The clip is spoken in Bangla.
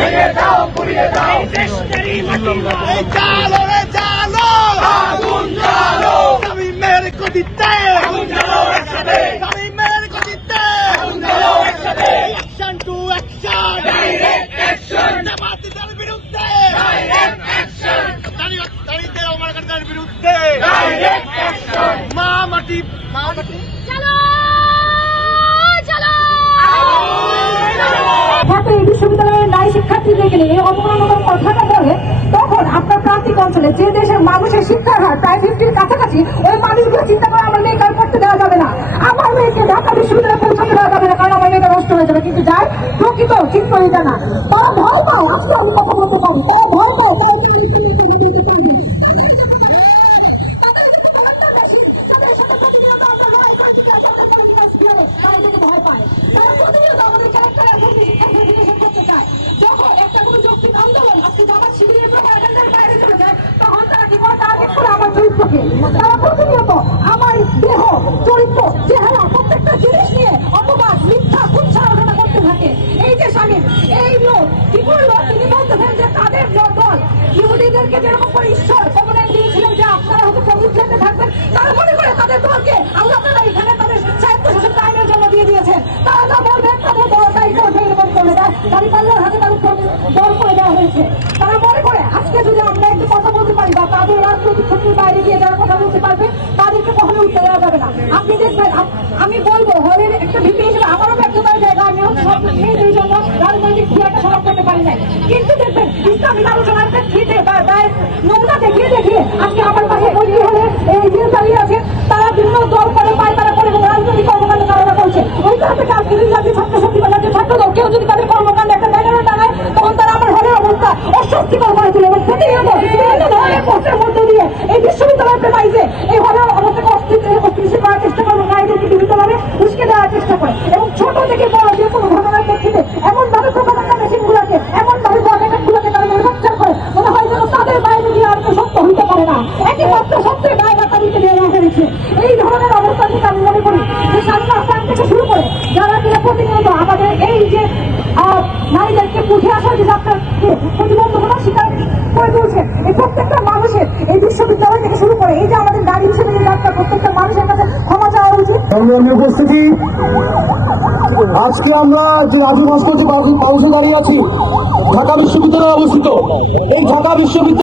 ভেঙে দাও পুড়িয়ে দাও। দেশটারই মাটি চালো রে চালো আগুন জ্বালো আমি মেরে গতিতে আগুন জ্বালো একসাথে। আমি মেরে গতিতে আগুন জ্বালো একসাথে। Action to action direct action জামাতিদের বিরুদ্ধে। ডাইরেক্ট অ্যাকশন দাঁড়িয়ে দাঁড়িয়ে আমার বিরুদ্ধে। ডাইরেক্ট অ্যাকশন মা মাটি মা মাটি চলো চলো ঢাকা এই বিশ্ববিদ্যালয়ের নারী শিক্ষার্থীদেরকে নিয়ে এই অবমাননার কথাটা বলে তখন আপনার প্রান্তিক অঞ্চলে যে দেশের মানুষের শিক্ষার হার প্রায় কাছাকাছি ওই মানুষগুলো চিন্তা করে আমার মেয়েকে আর পড়তে দেওয়া যাবে না আমার মেয়েকে ঢাকা বিশ্ববিদ্যালয়ে পৌঁছাতে দেওয়া যাবে না কারণ আমার মেয়েটা নষ্ট হয়ে যাবে কিন্তু যার প্রকৃত চিত্র এটা না তারা ভয় পায় আজকে আমি কথা বলতে পারি ভয় পায় ভয় পায় আমাদের ক্যারেক্টার এখন শিক্ষার্থীদের করতে চায় যখন একটা কোনো যৌক্তিক আন্দোলন আজকে জামাত শিবিরের প্রোপাগান্ডার বাইরে চলে যায় তখন তারা কি করে টার্গেট করে আমার চরিত্রকে তারা প্রতিনিয়ত আমার দেহ চরিত্র চেহারা প্রত্যেকটা জিনিস নিয়ে অপবাদ মিথ্যা কুচ্ছা আলোচনা করতে থাকে এই যে স্বামীর এই লোক কি যে তাদের দল ইহুদিদেরকে যেরকম ঈশ্বর কবনে দিয়েছিলেন যে আপনারা হয়তো পবিত্রাতে থাকবেন, তারা করে তাদের দলকে আল্লাহ তারা এখানে তাদের শাসন জন্য দিয়ে দিয়েছেন। তারা যা বলবেন, তাদের দল তাই করবে এরকম করে দেয়। দাবি পাল্লার হাতে তাদের করে দেওয়া হয়েছে। তারা মনে আজকে যদি আমরা একটু কথা বলতে পারি বা তাদের রাজনৈতিক ক্ষেত্রের বাইরে গিয়ে যারা কথা বলতে পারবে, তাদেরকে কখনো উঠতে যাবে না। আপনি দেখবেন আমি বলব হলের একটা ভিপি হিসেবে আমারও ব্যর্থতার জায়গা আমি হচ্ছে সব মেয়েদের জন্য রাজনৈতিক থিয়েটার নাই কিন্তু দেখবেন ইসলামিক আলোচনার ক্ষেত্রে বা নমুনা দেখিয়ে দেখিয়ে আজকে আমার পাশে বলি হলে এই যে দাঁড়িয়ে আছে, তারা বিভিন্ন দল করে পায়, তারা করে এবং রাজনৈতিক কর্মকাণ্ড তারা করছে। ওই কারণ থেকে আজকে যদি ছাত্র শক্তি বা ছাত্র দল কেউ যদি তাদের কর্মকাণ্ড একটা ব্যানারে টাঙায় তখন তারা আমার হলের অবস্থা অস্বস্তিকর করে তোলে। এবং প্রতিনিয়ত বিভিন্ন ধরনের মধ্য দিয়ে এই বিশ্ববিদ্যালয়ের প্রেমাইছে এই হলের অবস্থাকে অস্থিতিশীল অস্থিতিশীল করার চেষ্টা করে নারীদেরকে বিভিন্নভাবে উস্কে দেওয়ার চেষ্টা করে এবং ছোট থেকে বড় যে কোনো ঘটনার প্রেক্ষিতে এমন ভাবে প্রোপাগান্ডা মেশিন গুলাকে এমন ভাবে গভর্নমেন্ট গুলোকে তারা ম্যানুফ্যাকচার করে মনে হয় যেন তাদের বাইরে গিয়ে আর কেউ সত্য হইতে পারে না একমাত্র সত্যের গায়ে বাতা দিতে হয়েছে এই ধরনের অবস্থা থেকে আমি মনে করি যে স্বাধীন আস্থান থেকে শুরু করে যারা কিনা প্রতিনিয়ত আমাদের এই যে নারীদেরকে উঠে আসার যে যাত্রাকে প্রতিবন্ধকতা স্বীকার করে তুলছে, এই প্রত্যেকটা মানুষের এই বিশ্ববিদ্যালয় থেকে শুরু করে এই যে আমাদের নারী হিসেবে যে যাত্রা প্রত্যেকটা মানুষের কাছে ক্ষমা চাওয়া উচিত। উপস্থিতি, আজকে আমরা যে রাজু ভাস্কর্য পাউসে দাঁড়িয়ে আছি, ঢাকা বিশ্ববিদ্যালয়ে অবস্থিত। এই ঢাকা বিশ্ববিদ্যালয়